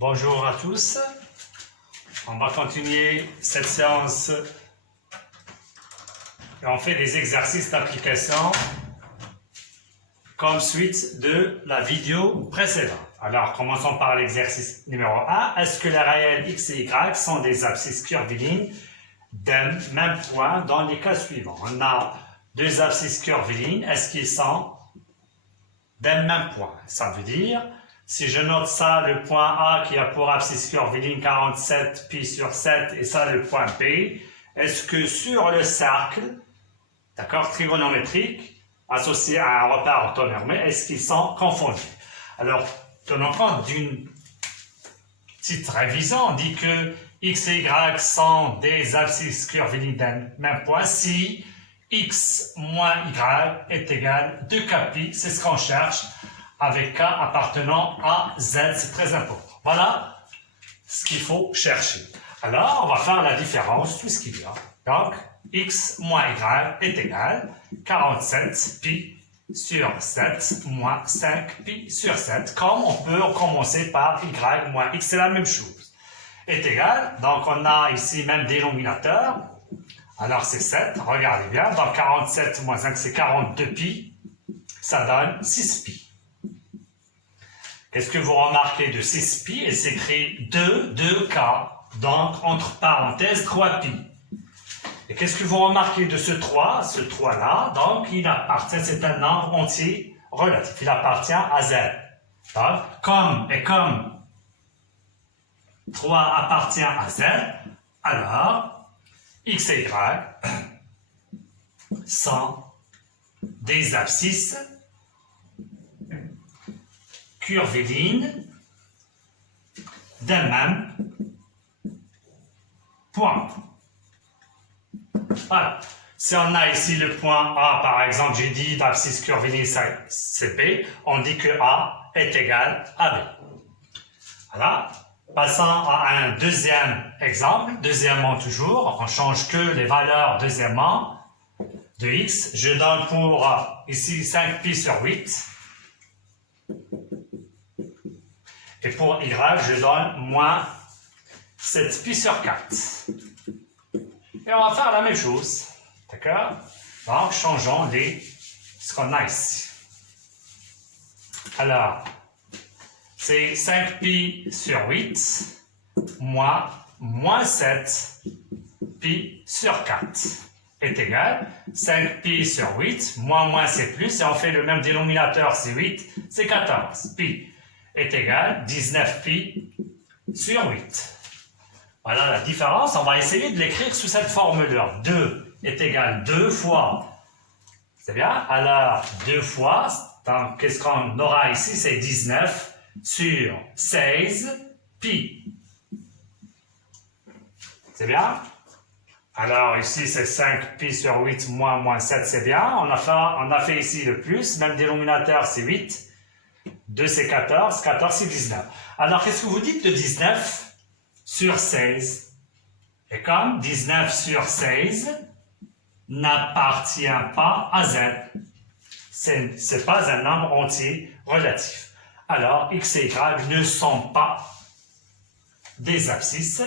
Bonjour à tous. On va continuer cette séance et on fait des exercices d'application comme suite de la vidéo précédente. Alors, commençons par l'exercice numéro 1. Est-ce que les réels x et y sont des abscisses curvilignes d'un même point dans les cas suivants? On a deux abscisses curvilignes. Est-ce qu'ils sont d'un même point? Ça veut dire, si je note ça, le point A qui a pour abscisse curviligne 47 pi sur 7 et ça le point B, est-ce que sur le cercle, d'accord, trigonométrique, associé à un repère orthonormé, est-ce qu'ils sont confondus? Alors, tenons compte d'une petite révision, on dit que x et y sont des abscisses curvilignes d'un même point si x moins y est égal à 2kπ, c'est ce qu'on cherche, avec k appartenant à z, c'est très important. Voilà ce qu'il faut chercher. Alors, on va faire la différence, tout ce qu'il y a. Donc, x moins y est égal à 47 pi sur 7 moins 5 pi sur 7. Comme on peut commencer par y moins x, c'est la même chose. Est égal, donc on a ici même dénominateur. Alors c'est 7, regardez bien, donc 47 moins 5 c'est 42 pi, ça donne 6 pi. Qu'est-ce que vous remarquez de 6 pi? Il s'écrit 2k, donc entre parenthèses 3 pi. Et qu'est-ce que vous remarquez de ce 3? Ce 3-là, donc il appartient, c'est un nombre entier relatif, il appartient à z. Donc, comme 3 appartient à z, alors x et y sont des abscisses curvilignes d'un même point. Voilà. Si on a ici le point A, par exemple, j'ai dit l'abscisse curviligne c'est B, on dit que A est égal à B. Voilà. Passons à un deuxième exemple. Deuxièmement toujours, on ne change que les valeurs deuxièmement de x. Je donne pour ici 5 pi sur 8. Et pour y, je donne moins 7 pi sur 4. Et on va faire la même chose. D'accord? Donc, changeons ce qu'on a ici. Alors, c'est 5 pi sur 8 moins 7 pi sur 4 est égal 5 pi sur 8 moins c'est plus et on fait le même dénominateur, c'est 8, c'est 14. Pi est égal 19 pi sur 8. Voilà la différence. On va essayer de l'écrire sous cette formule-là. 2 est égal 2 fois. C'est bien? Alors, 2 fois, donc qu'est-ce qu'on aura ici? C'est 19 sur 16 pi. C'est bien? Alors ici c'est 5 pi sur 8 moins 7, c'est bien. On a fait ici le plus, même dénominateur c'est 8. 2 c'est 14, 14 c'est 19. Alors qu'est-ce que vous dites de 19 sur 16? Et comme 19 sur 16 n'appartient pas à z, ce n'est pas un nombre entier relatif. Alors, x et y ne sont pas des abscisses,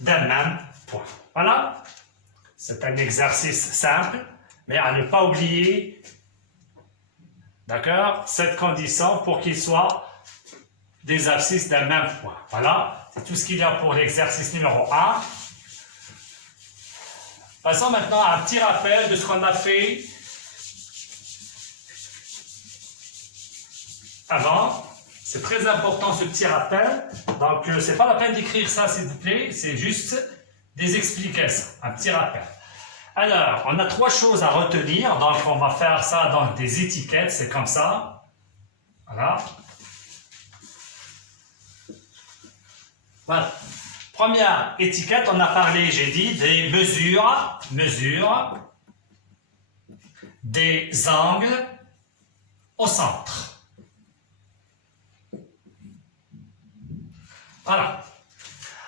d'un même point. Voilà. C'est un exercice simple, mais à ne pas oublier, d'accord, cette condition pour qu'il soit des abscisses d'un même point. Voilà, c'est tout ce qu'il y a pour l'exercice numéro 1. Passons maintenant à un petit rappel de ce qu'on a fait avant. C'est très important ce petit rappel. Donc, ce n'est pas la peine d'écrire ça, s'il vous plaît. C'est juste des explications. Un petit rappel. Alors, on a 3 choses à retenir. Donc, on va faire ça dans des étiquettes. C'est comme ça. Voilà. Voilà. Première étiquette, on a parlé, j'ai dit, des mesures des angles au centre. Voilà.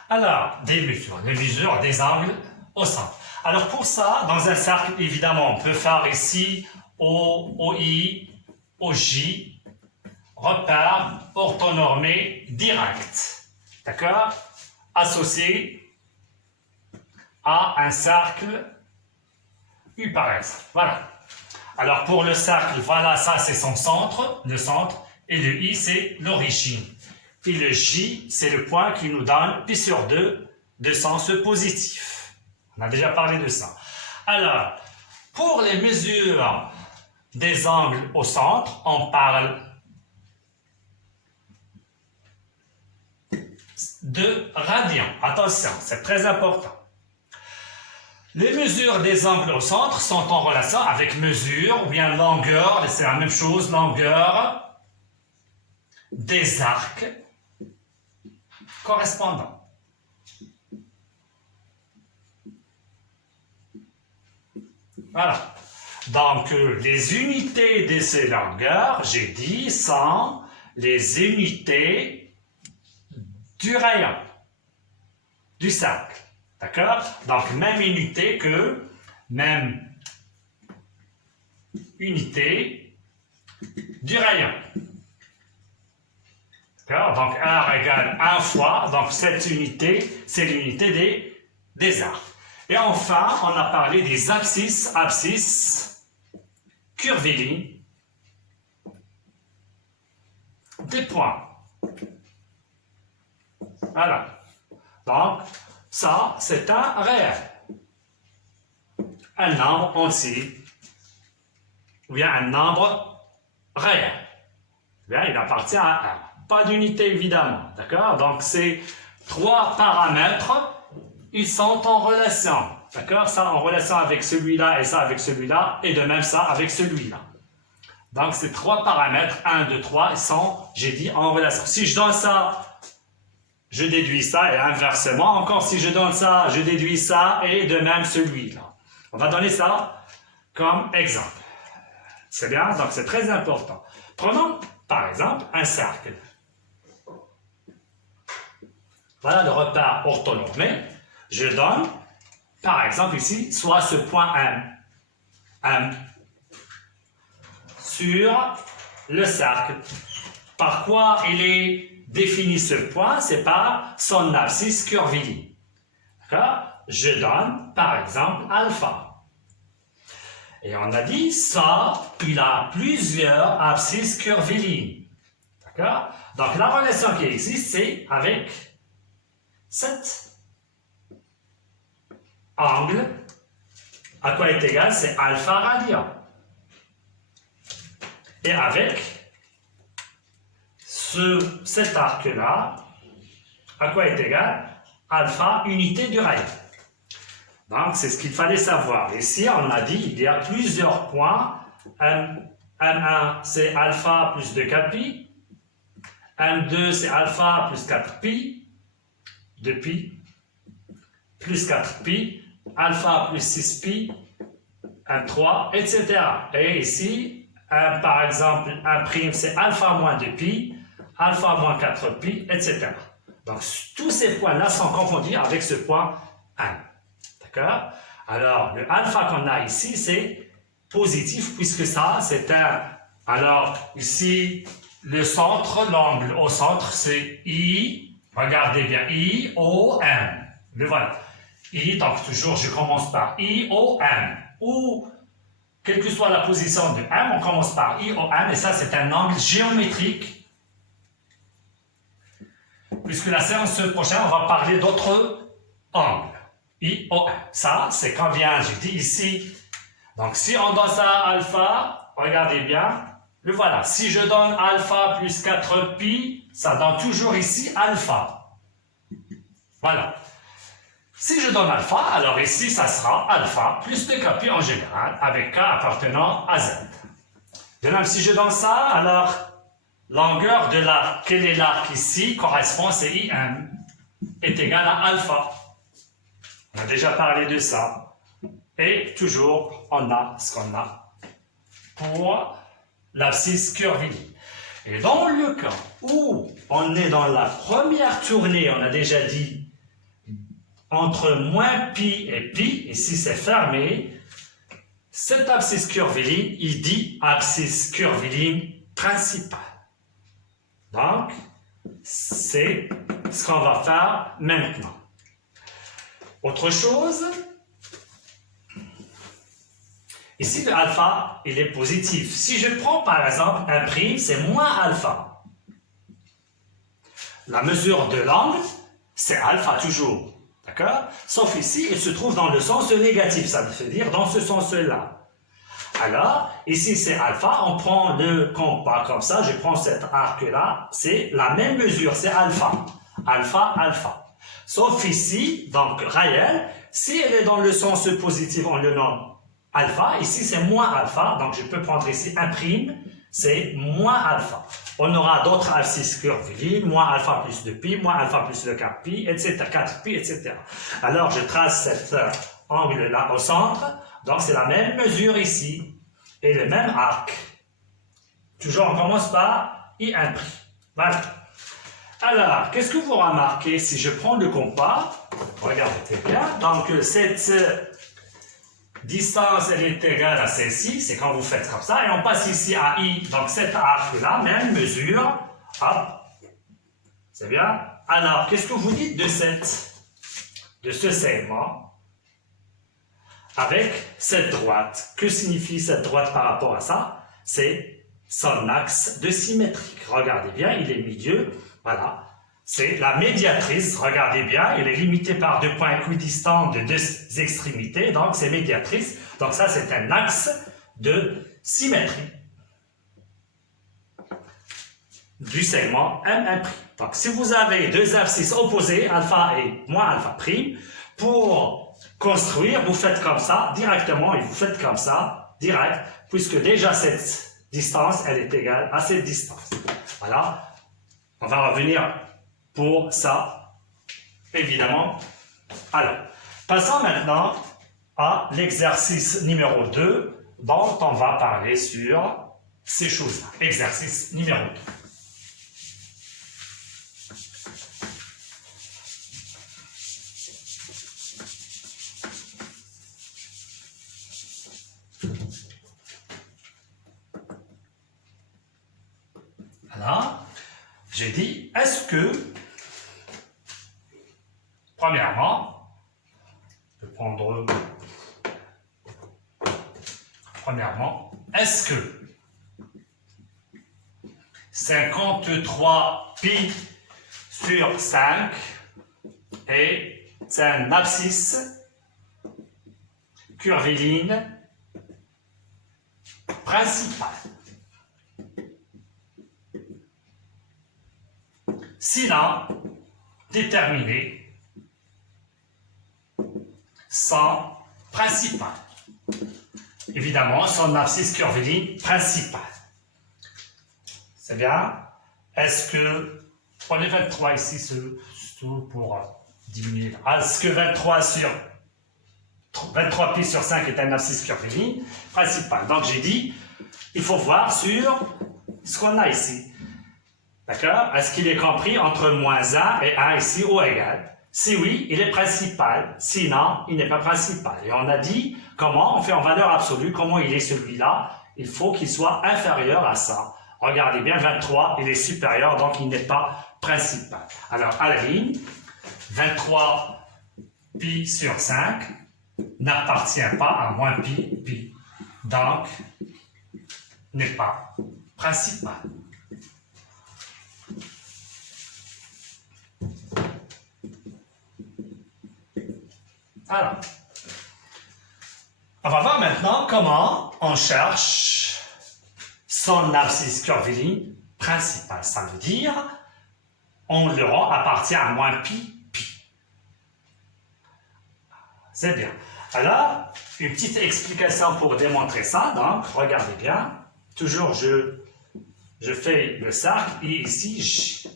Alors, les mesures des angles au centre. Alors pour ça, dans un cercle, évidemment, on peut faire ici O, OI, OJ, repère orthonormé direct. D'accord? Associé à un cercle U par exemple. Voilà. Alors pour le cercle, voilà, ça c'est son centre, le centre, et le I c'est l'origine. Et le J, c'est le point qui nous donne pi sur 2 de sens positif. On a déjà parlé de ça. Alors, pour les mesures des angles au centre, on parle de radians. Attention, c'est très important. Les mesures des angles au centre sont en relation avec mesure ou bien longueur, c'est la même chose, longueur des arcs correspondants. Voilà. Donc, les unités de ces longueurs, j'ai dit, sont les unités du rayon, du cercle. D'accord? Donc, même unité du rayon. D'accord? Donc, R égale 1 fois. Donc, cette unité, c'est l'unité des arcs. Et enfin, on a parlé des abscisses curvilignes des points. Voilà. Donc, ça, c'est un réel. Un nombre entier. Ou bien un nombre réel. Bien, il appartient à 1. Pas d'unité, évidemment. D'accord? Donc, ces 3 paramètres, ils sont en relation. D'accord? Ça en relation avec celui-là et ça avec celui-là. Et de même ça avec celui-là. Donc, ces 3 paramètres, 1, 2, 3, ils sont, j'ai dit, en relation. Si je donne ça, je déduis ça et inversement. Encore, si je donne ça, je déduis ça et de même celui-là. On va donner ça comme exemple. C'est bien? Donc, c'est très important. Prenons, par exemple, un cercle. Voilà le repère orthonormé. Je donne, par exemple ici, soit ce point M sur le cercle. Par quoi il est défini ce point? C'est par son abscisse curviligne. D'accord? Je donne, par exemple, alpha. Et on a dit, ça, il a plusieurs abscisses curvilignes. D'accord? Donc, la relation qui existe, c'est avec cet angle. À quoi est égal? C'est alpha radian. Et avec cet arc-là, à quoi est égal? Alpha, unité du rayon. Donc, c'est ce qu'il fallait savoir. Ici, on a dit, il y a plusieurs points. M1, c'est alpha plus 2 pi. M2, c'est alpha plus 4 pi. 2 pi plus 4 pi. Alpha plus 6 pi. M3, etc. Et ici, par exemple, 1', c'est alpha moins 2 pi. Alpha moins 4 pi, etc. Donc, tous ces points-là sont confondus avec ce point 1. D'accord? Alors, le alpha qu'on a ici, c'est positif, puisque ça, c'est un... Alors, ici, le centre, l'angle au centre, c'est I. Regardez bien, I, O, M. Le voilà. I, donc toujours, je commence par I, O, M. Ou, quelle que soit la position de M, on commence par I, O, M. Et ça, c'est un angle géométrique. Puisque la séance prochaine, on va parler d'autres angles. I, O, M. Ça, c'est combien? J'ai dit ici. Donc, si on donne ça à alpha, regardez bien, le voilà. Si je donne alpha plus 4 pi, ça donne toujours ici alpha. Voilà. Si je donne alpha, alors ici, ça sera alpha plus 2 pi en général, avec k appartenant à z. De même, si je donne ça, alors, longueur de l'arc, quel est l'arc ici, correspond, c'est IM, est égal à alpha. On a déjà parlé de ça. Et toujours, on a ce qu'on a pour l'abscisse curviligne. Et dans le cas où on est dans la première tournée, on a déjà dit, entre moins pi et pi, ici c'est fermé, Cette abscisse curviligne, il dit abscisse curviligne principale. Donc, c'est ce qu'on va faire maintenant. Autre chose, ici le alpha, il est positif. Si je prends par exemple un prime, c'est moins alpha. La mesure de l'angle, c'est alpha toujours. D'accord? Sauf ici, il se trouve dans le sens négatif, ça veut dire dans ce sens-là. Alors, ici c'est alpha, on prend le compas comme ça, je prends cet arc-là, c'est la même mesure, c'est alpha. Alpha, alpha. Sauf ici, donc réel, si elle est dans le sens positif, on le nomme alpha, ici c'est moins alpha, donc je peux prendre ici un prime, c'est moins alpha. On aura d'autres abscisses curvilignes, moins alpha plus 2pi, moins alpha plus le 4pi, etc., 4pi, etc. Alors je trace cet angle-là au centre, donc c'est la même mesure ici, et le même arc. Toujours on commence par I1'. Voilà. Alors, qu'est-ce que vous remarquez si je prends le compas? Regardez bien. Donc, cette distance, elle est égale à celle-ci. C'est quand vous faites comme ça. Et on passe ici à I. Donc, cet arc-là, même mesure. Hop. C'est bien. Alors, qu'est-ce que vous dites de ce segment avec cette droite? Que signifie cette droite par rapport à ça? C'est son axe de symétrie. Regardez bien, il est milieu. Voilà, c'est la médiatrice, regardez bien, elle est limitée par deux points équidistants de deux extrémités, donc c'est médiatrice. Donc ça, c'est un axe de symétrie du segment M'. Donc si vous avez deux abscisses opposées, alpha et moins alpha prime, pour construire, vous faites comme ça, directement, et vous faites comme ça, direct, puisque déjà cette distance, elle est égale à cette distance. Voilà. On va revenir pour ça, évidemment. Alors, passons maintenant à l'exercice numéro 2, dont on va parler sur ces choses-là. Exercice numéro 2. Voilà. J'ai dit, est-ce que, premièrement, je vais prendre, est-ce que 53 pi sur 5 est un abscisse curviligne principale? Sinon, déterminer son principal. Évidemment, son abscisse curviligne principale. C'est bien. Est-ce que, prenez 23 ici, surtout pour diminuer. Est-ce que 23 pi sur 5 est un abscisse curviligne principal? Donc j'ai dit, il faut voir sur ce qu'on a ici. D'accord? Est-ce qu'il est compris entre moins 1 et 1 ici ou égal? Si oui, il est principal. Sinon, il n'est pas principal. Et on a dit comment on fait en valeur absolue, comment il est celui-là. Il faut qu'il soit inférieur à ça. Regardez bien, 23, il est supérieur, donc il n'est pas principal. Alors, à la ligne, 23 pi sur 5 n'appartient pas à moins pi. Donc, n'est pas principal. Alors, on va voir maintenant comment on cherche son abscisse curviligne principale. Ça veut dire, le rond appartient à moins pi. C'est bien. Alors, une petite explication pour démontrer ça. Donc, regardez bien. Toujours, je fais le cercle et ici, J.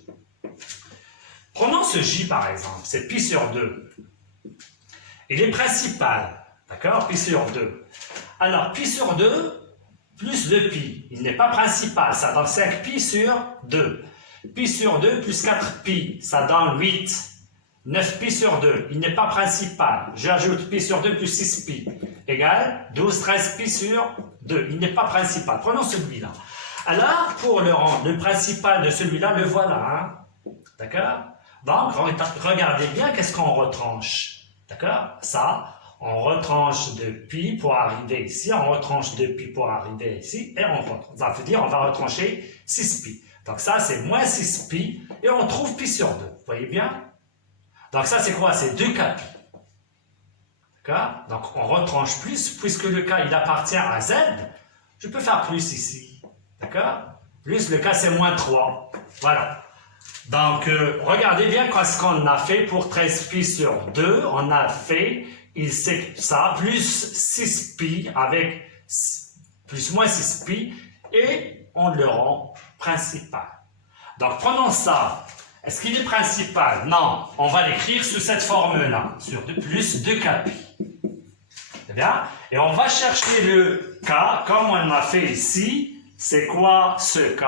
Prenons ce J par exemple. C'est pi sur 2. Il est principal, d'accord? Pi sur 2. Alors, pi sur 2 plus 2pi. Il n'est pas principal, ça donne 5pi sur 2. Pi sur 2 plus 4pi, ça donne 8. 9 pi sur 2, il n'est pas principal. J'ajoute pi sur 2 plus 6 pi égale 12, 13 pi sur 2. Il n'est pas principal. Prenons celui-là. Alors, pour le principal de celui-là, le voilà. Hein? D'accord? Donc, regardez bien qu'est-ce qu'on retranche. D'accord? Ça, on retranche de pi pour arriver ici, on retranche de pi pour arriver ici, et on retranche. Ça veut dire on va retrancher 6 pi. Donc ça, c'est moins 6 pi, et on trouve pi sur 2. Vous voyez bien? Donc ça, c'est quoi? C'est 2 k pi. D'accord? Donc on retranche plus, puisque le k, il appartient à z, je peux faire plus ici. D'accord? Plus le k, c'est moins 3. Voilà. Donc, regardez bien ce qu'on a fait pour 13 pi sur 2. On a fait, c'est ça, plus 6 pi avec plus moins 6 pi, et on le rend principal. Donc, prenons ça. Est-ce qu'il est principal? Non. On va l'écrire sous cette forme-là, sur plus 2k pi. C'est bien? Et on va chercher le k, comme on l'a fait ici. C'est quoi ce k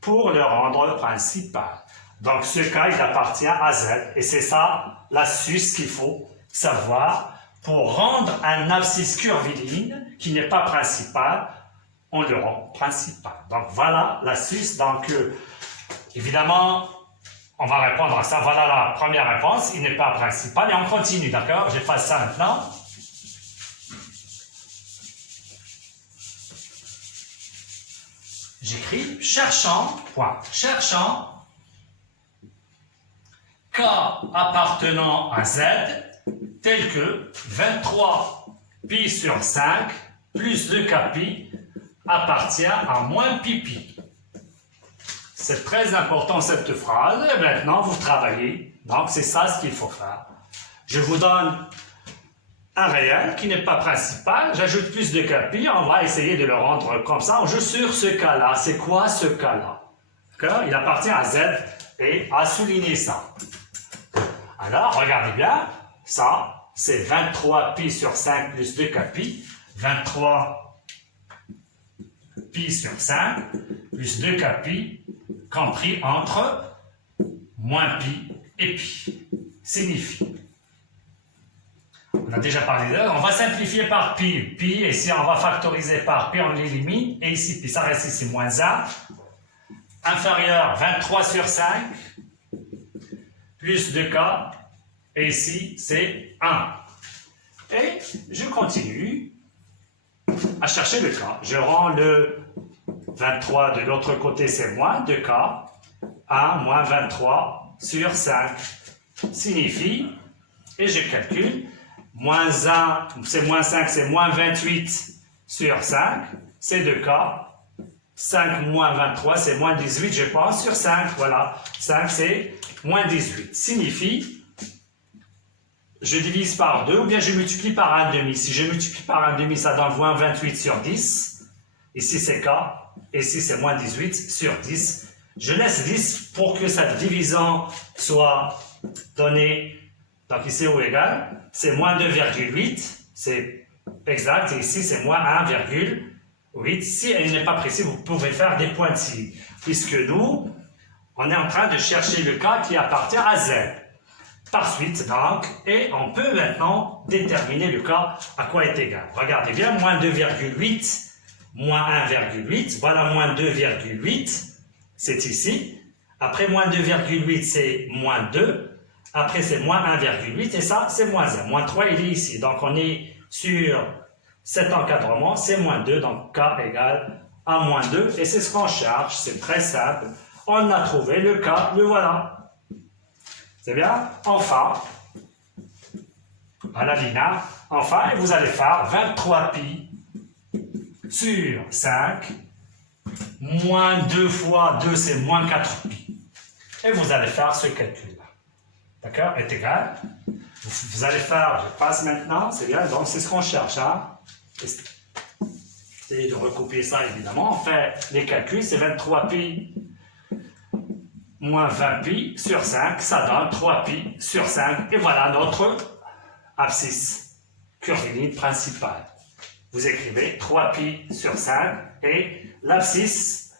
pour le rendre principal? Donc ce k, il appartient à z. Et c'est ça l'astuce qu'il faut savoir pour rendre un abscisse curviligne qui n'est pas principal, on le rend principal. Donc voilà l'astuce. Donc évidemment, on va répondre à ça. Voilà la première réponse. Il n'est pas principal. Et on continue, d'accord? J'efface ça maintenant. J'écris cherchant, point, cherchant k appartenant à z tel que 23 pi sur 5 plus 2k pi appartient à moins pi pi. C'est très important cette phrase. Et maintenant, vous travaillez. Donc, c'est ça ce qu'il faut faire. Je vous donne un réel qui n'est pas principal. J'ajoute plus de k pi. On va essayer de le rendre comme ça. On joue sur ce cas-là. C'est quoi ce cas-là? D'accord? Il appartient à z et à souligner ça. Alors, regardez bien. Ça, c'est 23 pi sur 5 plus 2k pi. 23 pi sur 5 plus 2k pi compris entre moins pi et pi. Signifie. On a déjà parlé d'eux. On va simplifier par pi. Pi, et si on va factoriser par pi, on l'élimine. Et ici, pi, ça reste ici moins 1. Inférieur 23 sur 5 plus 2k. Et ici, c'est 1. Et je continue à chercher le k. Je rends le 23 de l'autre côté, c'est moins 2k. 1 moins 23 sur 5 signifie, et je calcule, moins 1, c'est moins 5, c'est moins 28 sur 5, c'est 2k. 5 moins 23, c'est moins 18, je pense, sur 5. Voilà, 5, c'est moins 18. Signifie, je divise par 2, ou bien je multiplie par 1,5. Si je multiplie par 1,5, ça donne moins 28 sur 10. Ici, c'est k. Ici, c'est moins 18 sur 10. Je laisse 10 pour que cette division soit donnée. Donc ici, au égal, c'est moins 2,8. C'est exact. Et ici, c'est moins 1,8. Si elle n'est pas précise, vous pouvez faire des pointillés. Puisque nous, on est en train de chercher le cas qui appartient à z. Par suite, donc, et on peut maintenant déterminer le cas à quoi est égal. Regardez bien, moins 2,8, moins 1,8, voilà moins 2,8, c'est ici. Après moins 2,8, c'est moins 2. Après, c'est moins 1,8, et ça, c'est moins 1. Moins 3, il est ici. Donc, on est sur cet encadrement, c'est moins 2, donc k égale à moins 2, et c'est ce qu'on cherche, c'est très simple. On a trouvé le k, le voilà. C'est bien? Enfin, à la linéaire, enfin, et vous allez faire 23 pi sur 5, moins 2 fois 2, c'est moins 4 pi. Et vous allez faire ce calcul-là. D'accord? Est égal. Vous allez faire, je passe maintenant, c'est bien, donc c'est ce qu'on cherche. Hein? Essayez de recopier ça, évidemment. On fait les calculs, c'est 23 pi moins 20 pi sur 5, ça donne 3 pi sur 5. Et voilà notre abscisse curviligne principale. Vous écrivez 3 pi sur 5 et l'abscisse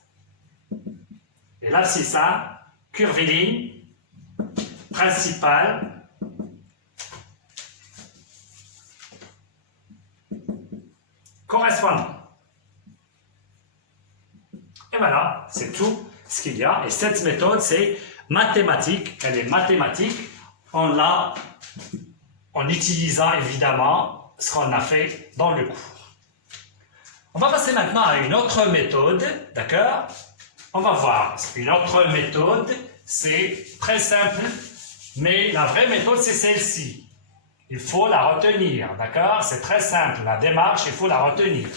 curviligne principale correspondant. Et voilà, c'est tout ce qu'il y a. Et cette méthode, c'est mathématique. Elle est mathématique. On l'a en utilisant évidemment ce qu'on a fait dans le cours. On va passer maintenant à une autre méthode, d'accord? On va voir une autre méthode, c'est très simple, mais la vraie méthode, c'est celle-ci. Il faut la retenir, d'accord? C'est très simple, la démarche, il faut la retenir.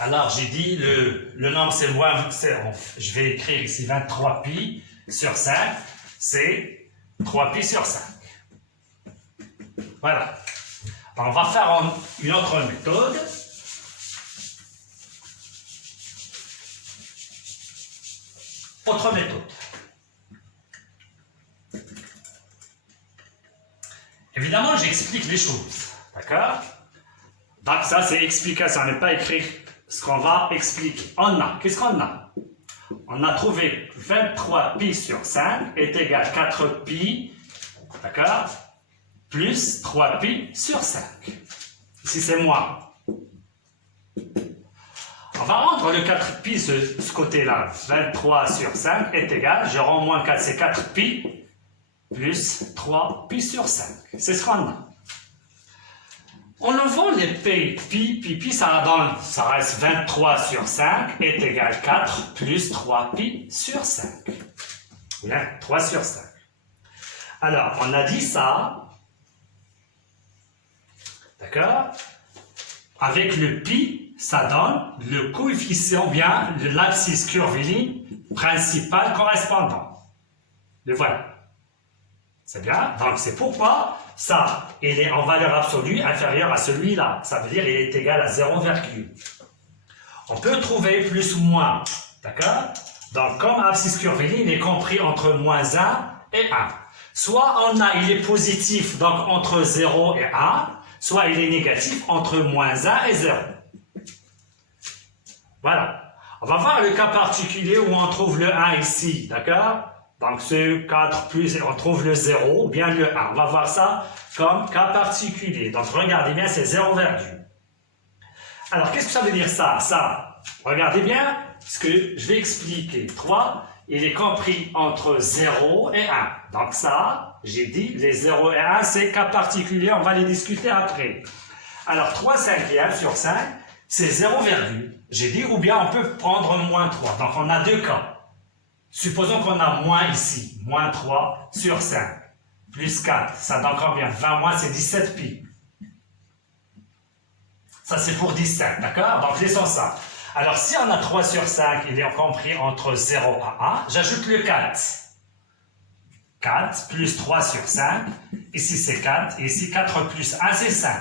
Alors, j'ai dit, le nombre, c'est moins, je vais écrire ici 23 pi sur 5, c'est 3 pi sur 5. Voilà. Alors, on va faire une autre méthode. Autre méthode. Évidemment, j'explique les choses. D'accord? Donc, ça, c'est explication. On n'est pas écrit ce qu'on va expliquer. Qu'est-ce qu'on a? On a trouvé 23 pi sur 5 est égal à 4 pi, d'accord? Plus 3 pi sur 5. Ici, c'est moins. On va rendre le 4 pi ce côté-là. 23 sur 5 est égal, je rends moins 4, c'est 4 pi, plus 3 pi sur 5. C'est ce qu'on a. En enlevant les pi, ça reste 23 sur 5 est égal à 4 plus 3 pi sur 5. Bien, 3 sur 5. Alors, on a dit ça, d'accord? Avec le pi, ça donne le coefficient, bien, de l'abscisse curviligne principale correspondant. Le voilà. C'est bien. Donc, c'est pourquoi ça, il est en valeur absolue inférieure à celui-là. Ça veut dire qu'il est égal à 0, on peut trouver plus ou moins. D'accord? Donc, comme abscisse curviligne est compris entre moins 1 et 1. Soit il est positif, donc entre 0 et 1, soit il est négatif entre moins 1 et 0. Voilà. On va voir le cas particulier où on trouve le 1 ici. D'accord? Donc, ce 4 plus, on trouve le 0, ou bien le 1. On va voir ça comme cas particulier. Donc, regardez bien, c'est 0, Alors, qu'est-ce que ça veut dire ça? Ça, regardez bien ce que je vais expliquer. 3, il est compris entre 0 et 1. Donc, ça, j'ai dit, les 0 et 1, c'est cas particulier. On va les discuter après. Alors, 3 cinquièmes sur 5, c'est 0, j'ai dit, ou bien on peut prendre moins 3. Donc, on a deux cas. Supposons qu'on a moins ici, moins 3 sur 5, plus 4, ça donne combien? 20 moins, c'est 17 pi. Ça, c'est pour 17, d'accord? Donc, laissons ça. Alors, si on a 3 sur 5, il est compris entre 0 à 1, j'ajoute le 4. 4 plus 3 sur 5, ici c'est 4, et ici 4 plus 1, c'est 5.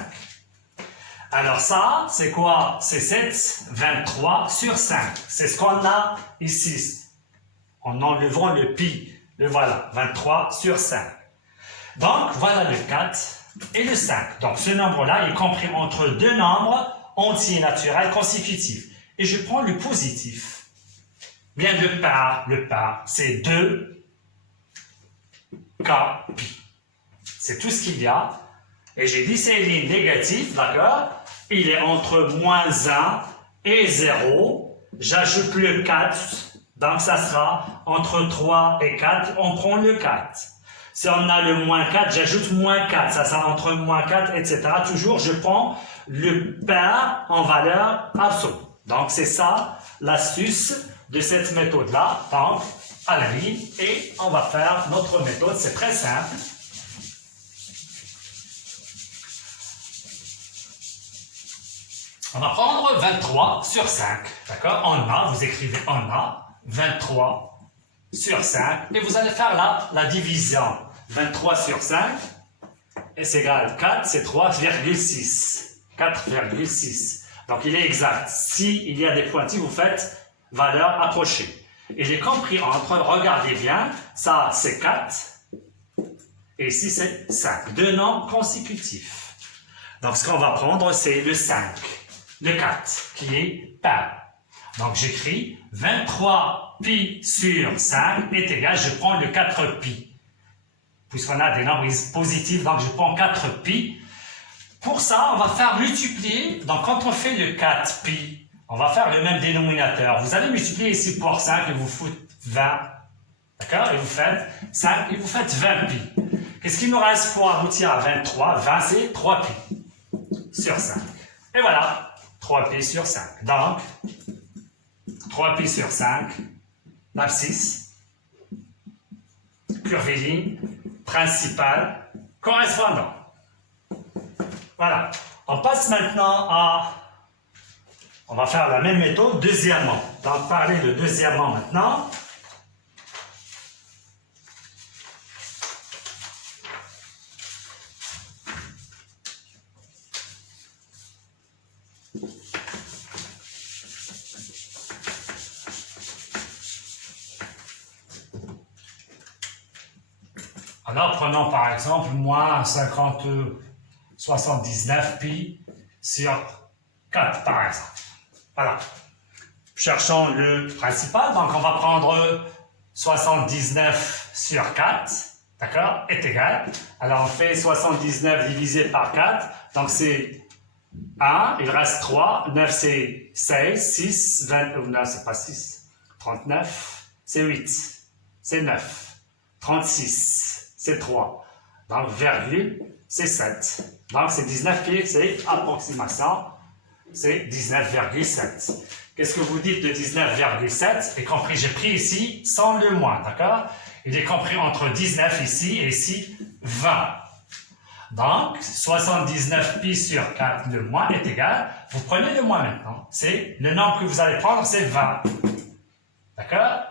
Alors ça, c'est quoi? C'est 7, 23 sur 5. C'est ce qu'on a ici. En enlevant le pi, le voilà, 23 sur 5. Donc, voilà le 4 et le 5. Donc, ce nombre-là est compris entre deux nombres entiers naturels consécutifs. Et je prends le positif. Bien, le par, c'est 2 k pi. C'est tout ce qu'il y a. Et j'ai dit c'est une négative, d'accord? Il est entre moins 1 et 0. J'ajoute le 4. Donc, ça sera entre 3 et 4, on prend le 4. Si on a le moins 4, j'ajoute moins 4. Ça sera entre moins 4, etc. Toujours, je prends le pair en valeur absolue. Donc, c'est ça l'astuce de cette méthode-là. Donc, à la ligne. Et on va faire notre méthode. C'est très simple. On va prendre 23 sur 5. D'accord? En A, vous écrivez en A. 23 sur 5, et vous allez faire la division. 23 sur 5, et c'est égal 4, c'est 3,6. 4,6. Donc, il est exact. Si il y a des pointillés, vous faites valeur approchée. Et j'ai compris entre, regardez bien, ça c'est 4, et ici c'est 5. Deux nombres consécutifs. Donc, ce qu'on va prendre, c'est le 5, le 4, qui est pair. Donc, j'écris 23 pi sur 5 est égal, je prends le 4 pi. Puisqu'on a des nombres positifs, donc je prends 4 pi Pour ça, on va faire multiplier. Donc, quand on fait le 4pi, on va faire le même dénominateur. Vous allez multiplier ici par 5 et vous faites 20. D'accord? Et vous faites 5 et vous faites 20pi. Qu'est-ce qu'il nous reste pour aboutir à 23? 20, c'est 3pi sur 5. Et voilà, 3pi sur 5. Donc, 3pi sur 5, l'abscisse, curviligne, principale, correspondant. Voilà. On passe maintenant à... On va faire la même méthode deuxièmement. Donc, parler de deuxièmement maintenant. Alors, prenons par exemple moins 79 pi sur 4, par exemple. Voilà. Cherchons le principal, donc on va prendre 79 sur 4, d'accord, est égal. Alors, on fait 79 divisé par 4, donc c'est 1, il reste 3, 9 c'est 16, 6, 20, non, c'est pas 6, 39, c'est 8, c'est 9, 36, c'est 3, donc virgule, c'est 7. Donc c'est 19 pi, c'est approximation, c'est 19,7. Qu'est-ce que vous dites de 19,7? Et compris, j'ai pris ici sans le moins, d'accord? Il est compris entre 19 ici et ici 20. Donc, 79 pi sur 4, le moins est égal. Vous prenez le moins maintenant. C'est le nombre que vous allez prendre, c'est 20. D'accord?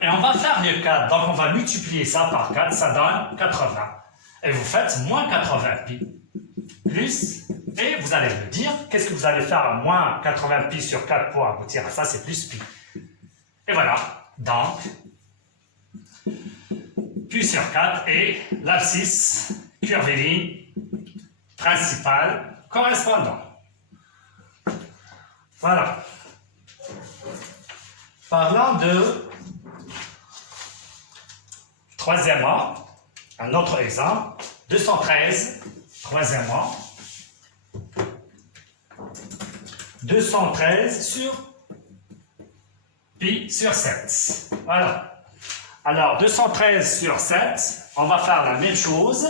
Et on va faire le 4. Donc, on va multiplier ça par 4. Ça donne 80. Et vous faites moins 80 pi. Plus. Et vous allez me dire, qu'est-ce que vous allez faire à moins 80 pi sur 4 pour aboutir à ça? C'est plus pi. Et voilà. Donc, pi sur 4 et l'abscisse curviligne principale correspondant. Voilà. Parlant de troisièmement, un autre exemple, 213, troisièmement, 213 sur pi sur 7. Voilà. Alors, 213 sur 7, on va faire la même chose.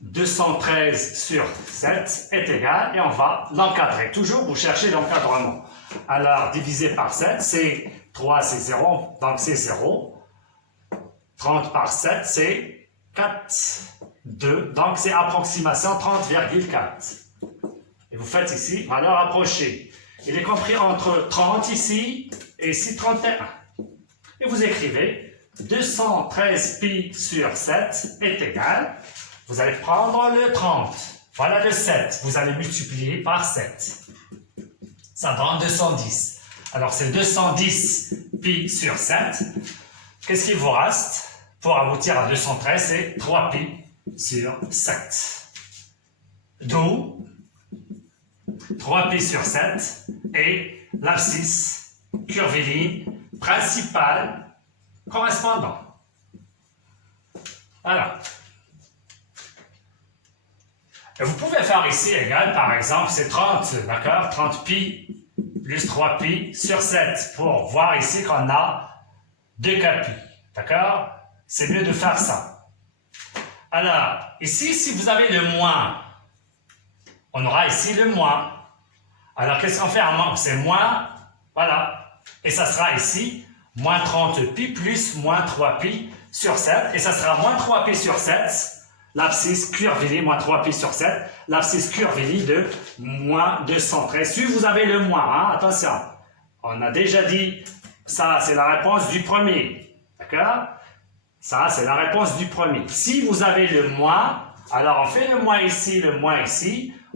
213 sur 7 est égal et on va l'encadrer. Toujours, vous cherchez l'encadrement. Alors, divisé par 7, c'est 3, c'est 0, donc c'est 0. 30 par 7, c'est 4, 2, donc c'est approximation 30,4. Et vous faites ici, valeur approchée. Il est compris entre 30 ici et ici 31. Et vous écrivez 213 pi sur 7 est égal. Vous allez prendre le 30. Voilà le 7. Vous allez multiplier par 7. Ça donne 210. Alors, c'est 210 pi sur 7. Qu'est-ce qu'il vous reste? Pour aboutir à 213, c'est 3 pi sur 7. D'où 3 pi sur 7 et l'abscisse curviligne principale correspondant. Voilà. Et vous pouvez faire ici égal, par exemple, c'est 30, d'accord? 30 pi plus 3 pi sur 7 pour voir ici qu'on a 2 cas pi, d'accord? C'est mieux de faire ça. Alors, ici, si vous avez le moins, on aura ici le moins. Alors, qu'est-ce qu'on fait en moins? C'est moins, voilà. Et ça sera ici, moins 30 pi plus moins 3 pi sur 7. Et ça sera moins 3 pi sur 7. L'abscisse curviligne, moins 3 pi sur 7. L'abscisse curviligne de moins 213. Si vous avez le moins, hein, attention. On a déjà dit, ça, c'est la réponse du premier. D'accord? Ça, c'est la réponse du premier. Si vous avez le moins, alors on fait le moins ici,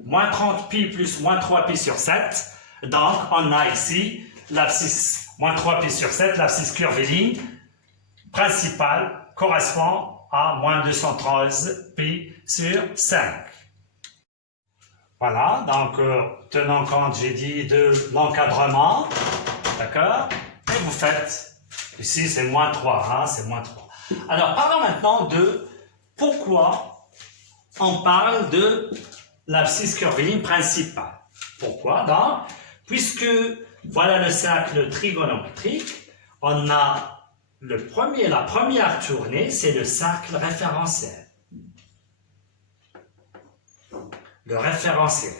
moins 30 pi plus moins 3 pi sur 7. Donc, on a ici l'abscisse moins 3 pi sur 7, l'abscisse curviligne principale correspond à moins 213 pi sur 5. Voilà, donc tenant compte, j'ai dit, de l'encadrement, d'accord? Et vous faites, ici c'est moins 3, hein, c'est moins 3. Alors, parlons maintenant de pourquoi on parle de l'abscisse curviligne principale. Pourquoi? Donc, puisque voilà le cercle trigonométrique, on a la première tournée, c'est le cercle référentiel. Le référentiel.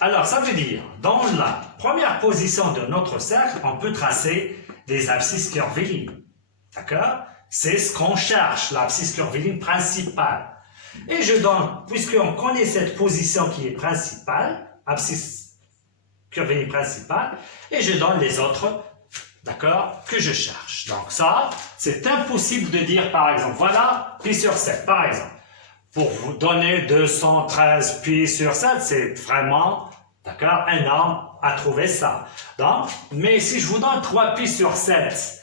Alors, ça veut dire, dans la première position de notre cercle, on peut tracer des abscisses curvilignes. D'accord? C'est ce qu'on cherche, l'abscisse curviligne principale. Et je donne, puisqu'on connaît cette position qui est principale, abscisse curviligne principale, et je donne les autres, d'accord, que je cherche. Donc ça, c'est impossible de dire, par exemple, voilà, pi sur 7, par exemple. Pour vous donner 213 pi sur 7, c'est vraiment, d'accord, énorme à trouver ça. Donc, mais si je vous donne 3 pi sur 7,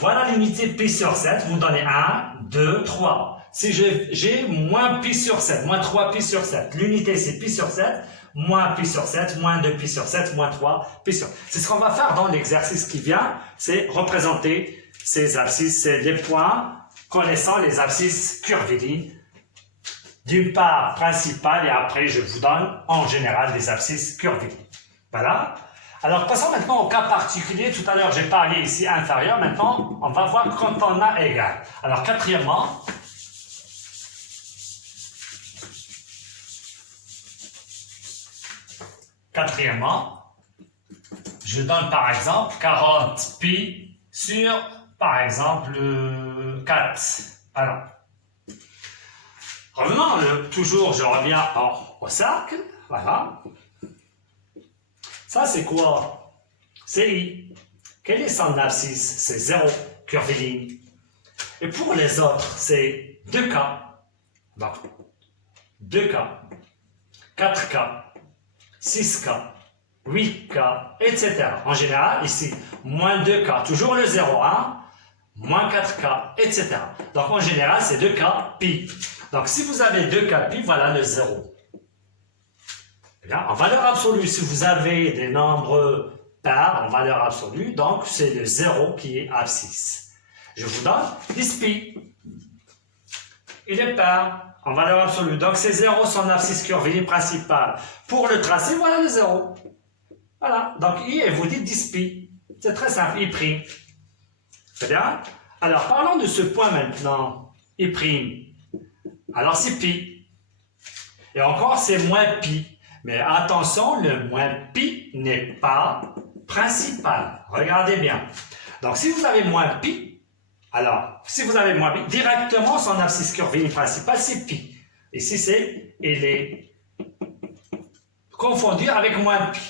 voilà l'unité pi sur 7, vous donnez 1, 2, 3. Si j'ai moins pi sur 7, moins 3 pi sur 7, l'unité c'est pi sur 7, moins pi sur 7, moins 2 pi sur 7, moins 3 pi sur 7. C'est ce qu'on va faire dans l'exercice qui vient, c'est représenter ces abscisses, c'est les points connaissant les abscisses curvilignes, d'une part principale et après je vous donne en général des abscisses curvilignes. Voilà. Alors passons maintenant au cas particulier. Tout à l'heure j'ai parlé ici inférieur, maintenant on va voir quand on a égal. Alors quatrièmement, je donne par exemple 40 pi sur, par exemple, 4. Alors, revenons, toujours, je reviens au cercle, voilà. Ça, c'est quoi? C'est I. Quelle est son abscisse? C'est 0, curviligne. Et pour les autres, c'est 2K. Donc, 2K, 4K, 6K, 8K, etc. En général, ici, moins 2K, toujours le 0, hein? Moins 4K, etc. Donc, en général, c'est 2K pi. Donc, si vous avez 2K pi, voilà le 0. Bien, en valeur absolue, si vous avez des nombres pairs en valeur absolue, donc c'est le 0 qui est abscisse. Je vous donne 10 pi. Il est pair en valeur absolue. Donc, c'est 0 son abscisse curviligne principale. Pour le tracer, voilà le 0. Voilà. Donc, I, et vous dites 10 pi. C'est très simple, I'. C'est bien? Alors, parlons de ce point maintenant. I'. Alors, c'est pi. Et encore, c'est moins pi. Mais attention, le moins pi n'est pas principal. Regardez bien. Donc, si vous avez moins pi, alors, si vous avez moins pi, directement, son abscisse curviligne principale, c'est pi. Ici, il est confondu avec moins pi.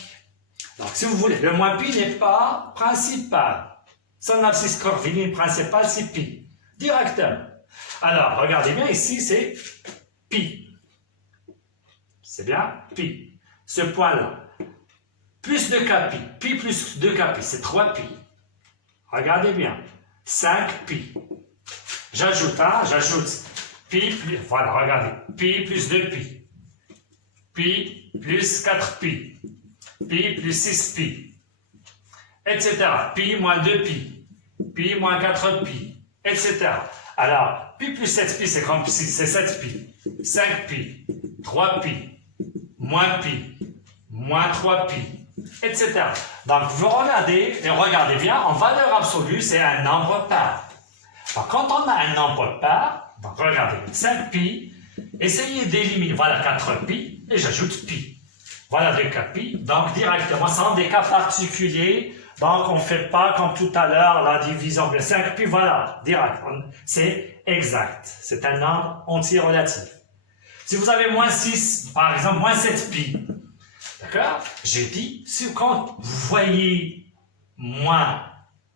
Donc, si vous voulez, le moins pi n'est pas principal. Son abscisse curviligne principale, c'est pi. Directement. Alors, regardez bien, ici, c'est pi. C'est bien? Pi. Ce point-là. Plus 2K pi. Pi plus 2K pi, c'est 3 pi. Regardez bien. 5 pi. J'ajoute pi plus, voilà, regardez. Pi plus 2 pi. Pi plus 4 pi. Pi plus 6 pi. Etc. Pi moins 2 pi. Pi moins 4 pi. Etc. Alors, pi plus 7 pi, c'est comme si c'est 7 pi. 5 pi. 3 pi. Moins pi, moins 3 pi, etc. Donc, vous regardez, et regardez bien, en valeur absolue, c'est un nombre pair. Donc, quand on a un nombre pair, donc regardez, 5 pi, essayez d'éliminer, voilà 4 pi, et j'ajoute pi. Voilà 2K pi, donc directement, sans des cas particuliers, donc on ne fait pas comme tout à l'heure, la division de 5 pi, voilà, direct, c'est exact, c'est un nombre entier relatif. Si vous avez moins 6, par exemple, moins 7 pi, d'accord? J'ai dit, quand vous voyez moins,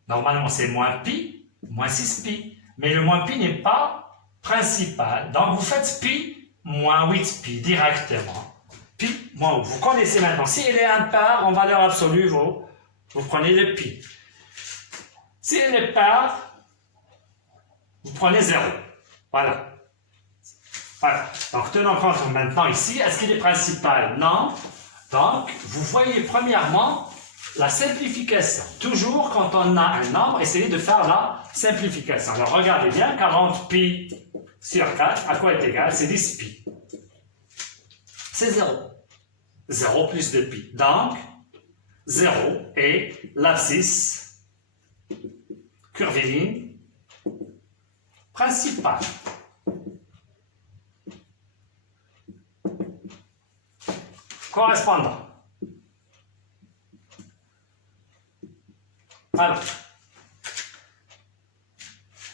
normalement c'est moins pi, moins 6 pi, mais le moins pi n'est pas principal. Donc vous faites pi moins 8 pi directement. Pi moins 8. Vous connaissez maintenant. Si il est impair en valeur absolue, vous prenez le pi. Si il est pair, vous prenez 0. Voilà. Voilà. Donc, tenons compte maintenant ici, est-ce qu'il est principal? Non. Donc, vous voyez premièrement, La simplification. Toujours quand on a un nombre, essayez de faire la simplification. Alors regardez bien, 40 pi sur 4, à quoi est égal? C'est 10 pi. C'est 0. 0 plus 2 pi. Donc, 0 est l'abscisse curviligne principale. Correspondant. Alors,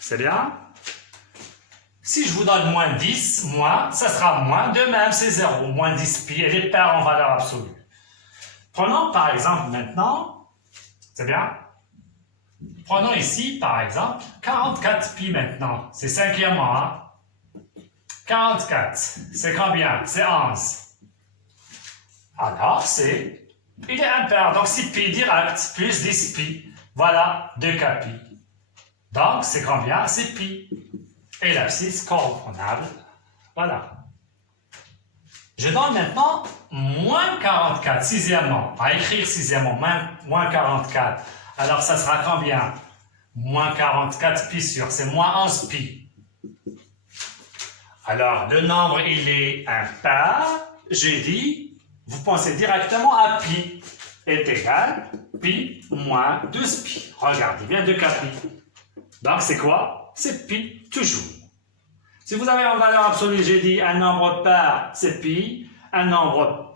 c'est bien. Si je vous donne moins 10, moins, ça sera moins. De même, c'est 0. Moins 10 pi, elle est paire en valeur absolue. Prenons par exemple maintenant, c'est bien. Prenons ici, par exemple, 44 pi maintenant. C'est cinquièmement. Hein? 44, c'est combien? C'est 11. Alors, il est impair. Donc, c'est pi direct, plus 10 pi. Voilà, 2k pi. Donc, c'est combien? C'est pi. Et l'abscisse correspondable. Voilà. Je donne maintenant moins 44, sixièmement. À écrire sixièmement, moins 44. Alors, ça sera combien? Moins 44 pi sur, c'est moins 11 pi. Alors, le nombre, il est impair. J'ai dit, vous pensez directement à pi est égal pi moins 12 pi. Regardez bien 2k pi. Donc, c'est quoi? C'est pi, toujours. Si vous avez en valeur absolue, j'ai dit un nombre pair, c'est pi. Un nombre